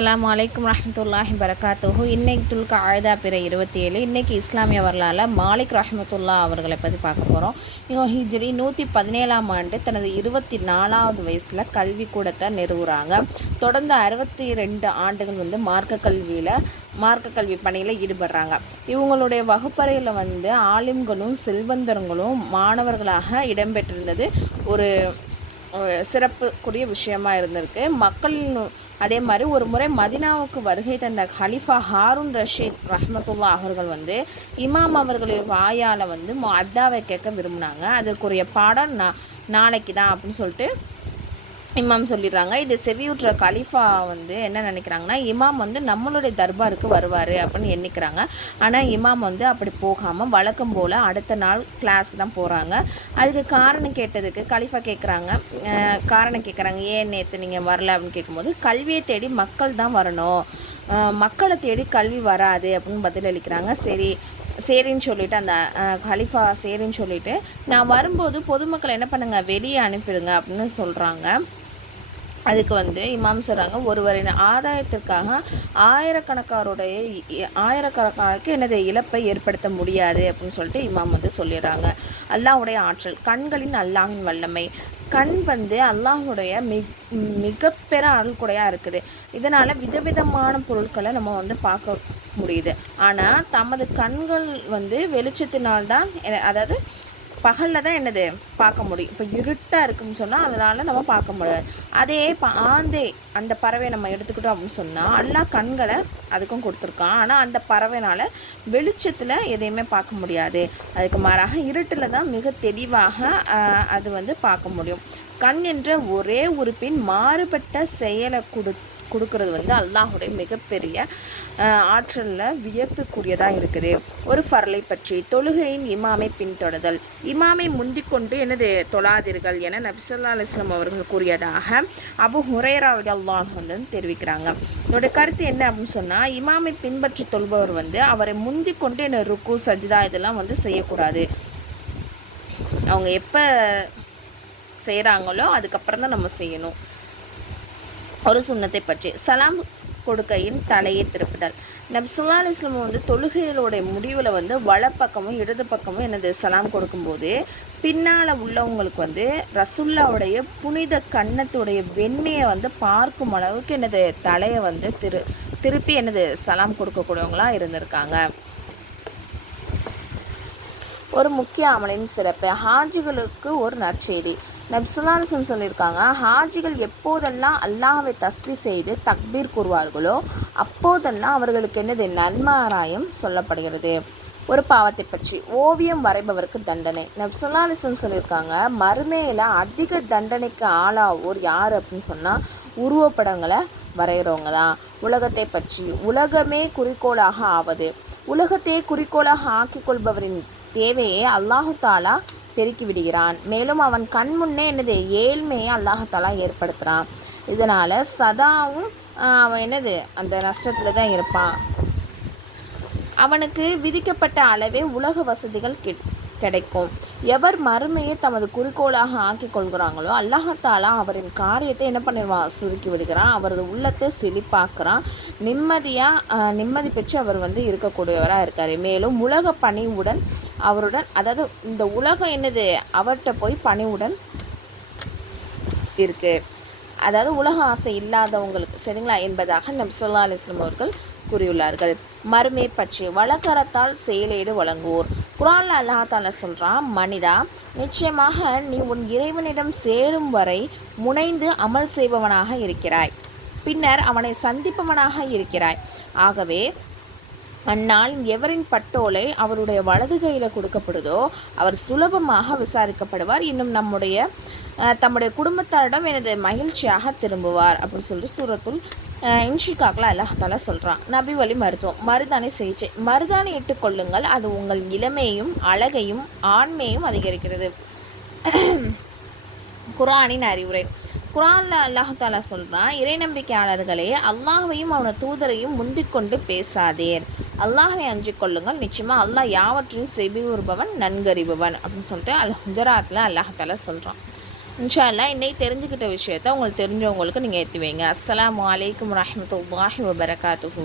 அஸ்ஸலாமு அலைக்கும் ரஹ்மத்துல்லாஹி வரகாத்துஹு. இன்னைக்கு துல்கா ஆயுதா பிறை 27. இன்றைக்கி இஸ்லாமிய வரலாறு மாலிக் ரஹ்மத்துல்லா அவர்களை பற்றி பார்க்க போகிறோம். இவங்க ஹிஜ்ரி 117ஆம் ஆண்டு தனது 24வது வயசில் கல்விக்கூடத்தை நிறுவுகிறாங்க. தொடர்ந்து 62 ஆண்டுகள் மார்க்க கல்வி பணியில் ஈடுபடுறாங்க. இவங்களுடைய வகுப்பறையில் ஆலிம்களும் செல்வந்தர்களும் மாணவர்களாக இடம்பெற்றிருந்தது ஒரு சிறப்புக்குரிய விஷயமா இருந்திருக்கு. மக்கள் அதே மாதிரி ஒரு முறை மதினாவுக்கு வருகை தந்த ஹலிஃபா ஹாரூன் ரஷீத் ரஹ்மத்துல்லா அவர்கள் இமாம் அவர்களின் வாயால் அத்தாவை கேட்க விரும்பினாங்க. அதற்குரிய பாடம் நாளைக்கு தான் அப்படின்னு சொல்லிட்டு இமாம் சொல்லிடுறாங்க. இது செவியுற்ற கலீஃபா என்ன நினைக்கிறாங்கன்னா, இமாம் நம்மளுடைய தர்பாருக்கு வருவார் அப்படின்னு எண்ணிக்கிறாங்க. ஆனால் இமாம் அப்படி போகாமல் வழக்கம் போல் அடுத்த நாள் கிளாஸுக்கு தான் போகிறாங்க. அதுக்கு காரணம் கேட்டதுக்கு கலீஃபா காரணம் கேட்குறாங்க, ஏன் நேற்று நீங்கள் வரல அப்படின்னு கேட்கும்போது, கல்வியை தேடி மக்கள் தான் வரணும், மக்களை தேடி கல்வி வராது அப்படின்னு பதிலளிக்கிறாங்க. சரின்னு சொல்லிவிட்டு அந்த கலீஃபா சரின்னு சொல்லிவிட்டு, நான் வரும்போது பொதுமக்கள் என்ன பண்ணுங்கள், வெளியே அனுப்பிடுங்க அப்படின்னு சொல்கிறாங்க. அதுக்கு இமாம் சொல்கிறாங்க, ஒருவரின் ஆதாயத்திற்காக ஆயிரக்கணக்காருக்கு எனது இழப்பை ஏற்படுத்த முடியாது அப்படின்னு சொல்லிட்டு இமாம் சொல்லிடுறாங்க. அல்லாஹ்வுடைய ஆற்றல், கண்களின் அல்லாஹின் வல்லமை. கண் அல்லாஹ்வுடைய மிகப்பெற அருள்கொடையாக இருக்குது. இதனால் விதவிதமான பொருட்களை நம்ம பார்க்க முடியுது. ஆனால் தமது கண்கள் வெளிச்சத்தினால்தான், அதாவது பகலில் தான் பார்க்க முடியும். இப்போ இருட்டாக இருக்குன்னு சொன்னால் அதனால் நம்ம பார்க்க முடியாது. அதே ஆந்தை அந்த பறவை நம்ம எடுத்துக்கிட்டோம் அப்படின்னு சொன்னால் எல்லாம் கண்களை அதுக்கும் கொடுத்துருக்கான். ஆனால் அந்த பறவைனால் வெளிச்சத்தில் எதையுமே பார்க்க முடியாது. அதுக்கு மாறாக இருட்டில் தான் மிக தெளிவாக அது பார்க்க முடியும். கண் என்ற ஒரே உறுப்பின் மாறுபட்ட செயலை கொடுக்கறது அல்லாஹுடைய மிகப்பெரிய ஆற்றலில் வியப்புக்குரியதாக இருக்குது. ஒரு ஃபர்லை பற்றி, தொழுகையின் இமாமை பின்தொடர்தல். இமாமை முந்திக்கொண்டு தொழாதீர்கள் என நபி ஸல்லல்லாஹு அலைஹி வஸல்லம் அவர்கள் கூறியதாக அபூ ஹுரைரா ரலியல்லாஹு அன்ஹு தெரிவிக்கிறாங்க. இதோட கருத்து என்ன அப்படின்னு சொன்னால், இமாமை பின்பற்றி தொழுபவர் அவரை முந்திக்கொண்டு ருக்கு சஜ்தா இதெல்லாம் செய்யக்கூடாது. அவங்க எப்போ செய்கிறாங்களோ அதுக்கப்புறம் தான் நம்ம செய்யணும். ஒரு சுன்னத்தை பற்றி, சலாம் கொடுக்கையின் தலையை திருப்புதல். நபி ஸல்லல்லாஹு அலைஹி வஸல்லம் தொழுகைகளுடைய முடிவில் வலப்பக்கமும் இடது பக்கமும் சலாம் கொடுக்கும்போது பின்னால் உள்ளவங்களுக்கு ரசுல்லாவுடைய புனித கன்னத்துடைய வெண்மையை பார்க்கும் அளவுக்கு தலையை திருப்பி சலாம் கொடுக்கக்கூடியவங்களாக இருந்திருக்காங்க. ஒரு முக்கிய அமலின் சிறப்பு, ஹாஜிகளுக்கு ஒரு நற்செய்தி. நபி ஸல்லல்லாஹு அலைஹி வஸல்லம் சொல்லியிருக்காங்க, ஹாஜிகள் எப்போதெல்லாம் அல்லாஹ்வை தஸ்பீ செய்து தக்பீர் கூறுவார்களோ அப்போதெல்லாம் அவர்களுக்கு நன்மாராயம் சொல்லப்படுகிறது. ஒரு பாவத்தை பற்றி, ஓவியம் வரைபவருக்கு தண்டனை. நபி ஸல்லல்லாஹு அலைஹி வஸல்லம் சொல்லியிருக்காங்க, மறுமையில் அதிக தண்டனைக்கு ஆளாவோர் யார் அப்படின்னு சொன்னால் உருவப்படங்களை வரைகிறவங்க தான். உலகத்தை பற்றி, உலகமே குறிக்கோளாக ஆவது. உலகத்தை குறிக்கோளாக ஆக்கிக் கொள்பவரின் தேவையை அல்லாஹு தாலா பெருக்கி விடுகிறான். மேலும் அவன் கண் முன்னே ஏழ்மையை அல்லாஹு தாலா ஏற்படுத்துகிறான். இதனால் சதாவும் அவன் அந்த நஷ்டத்தில் தான் இருப்பான். அவனுக்கு விதிக்கப்பட்ட அளவே உலக வசதிகள் கிடைக்கும். எவர் மறுமையை தமது குறிக்கோளாக ஆக்கி கொள்கிறாங்களோ அல்லாஹ் தாலா அவரின் காரியத்தை என்ன பண்ணிடுவான், சுருக்கி விடுகிறான். அவரது உள்ளத்தை செழிப்பாக்குறான். நிம்மதி பெற்று அவர் இருக்கக்கூடியவராக இருக்கார். மேலும் உலக பணிவுடன் அவருடன், அதாவது இந்த உலகம் அவர்கிட்ட போய் பணிவுடன் இருக்கு. அதாவது உலக ஆசை இல்லாதவங்களுக்கு சரிங்களா என்பதாக நபி ஸல்லல்லாஹு அலைஹி வஸல்லம் அவர்கள் கூறியுள்ளார்கள். மறுமை பற்றி, வழக்கரத்தால் செயலேடு வழங்குவோர். குர்ஆன்ல அல்லாஹ் தஆலா சொல்கிறான், மனிதா, நிச்சயமாக நீ உன் இறைவனிடம் சேரும் வரை முனைந்து அமல் செய்பவனாக இருக்கிறாய், பின்னர் அவனை சந்திப்பவனாக இருக்கிறாய். ஆகவே அந்நாள் எவரின் பட்டோலை அவருடைய வலது கையில் கொடுக்கப்படுதோ அவர் சுலபமாக விசாரிக்கப்படுவார். இன்னும் தம்முடைய குடும்பத்தாரிடம் மகிழ்ச்சியாக திரும்புவார் அப்படின்னு சொல்லிட்டு சூரத்துல் இன்ஷிகாக்கில் அல்லாஹ் தஆலா சொல்கிறான். நபி வழி மருத்துவம், மருதாணி சிகிச்சை. மருதாணி இட்டுக்கொள்ளுங்கள், அது உங்கள் இளமையும் அழகையும் ஆண்மையும் அதிகரிக்கிறது. குர்ஆனின் அறிவுரை. குர்ஆனில் அல்லாஹ் தஆலா சொல்கிறான், இறை நம்பிக்கையாளர்களே, அல்லாஹ்வையும் அவனது தூதரையும் முந்திக்கொண்டு பேசாதேர், அல்லாஹ்வை அஞ்சிக் கொள்ளுங்கள், நிச்சயமாக அல்லாஹ் யாவற்றையும் செவியுறுபவன் நன்கறிபவன் அப்படின்னு சொல்லிட்டு அல் ஹுஜராத்தில் அல்லாஹ் தஆலா சொல்கிறான். இன்ஷா அல்லாஹ் இன்னைக்கு தெரிஞ்சுக்கிட்ட விஷயத்த உங்களுக்கு தெரிஞ்சவங்களுக்கு நீங்கள் ஏற்றி வைங்க. அஸ்ஸலாமு அலைக்கும் வரஹ்மத்துல்லாஹி வபரகாத்துஹு.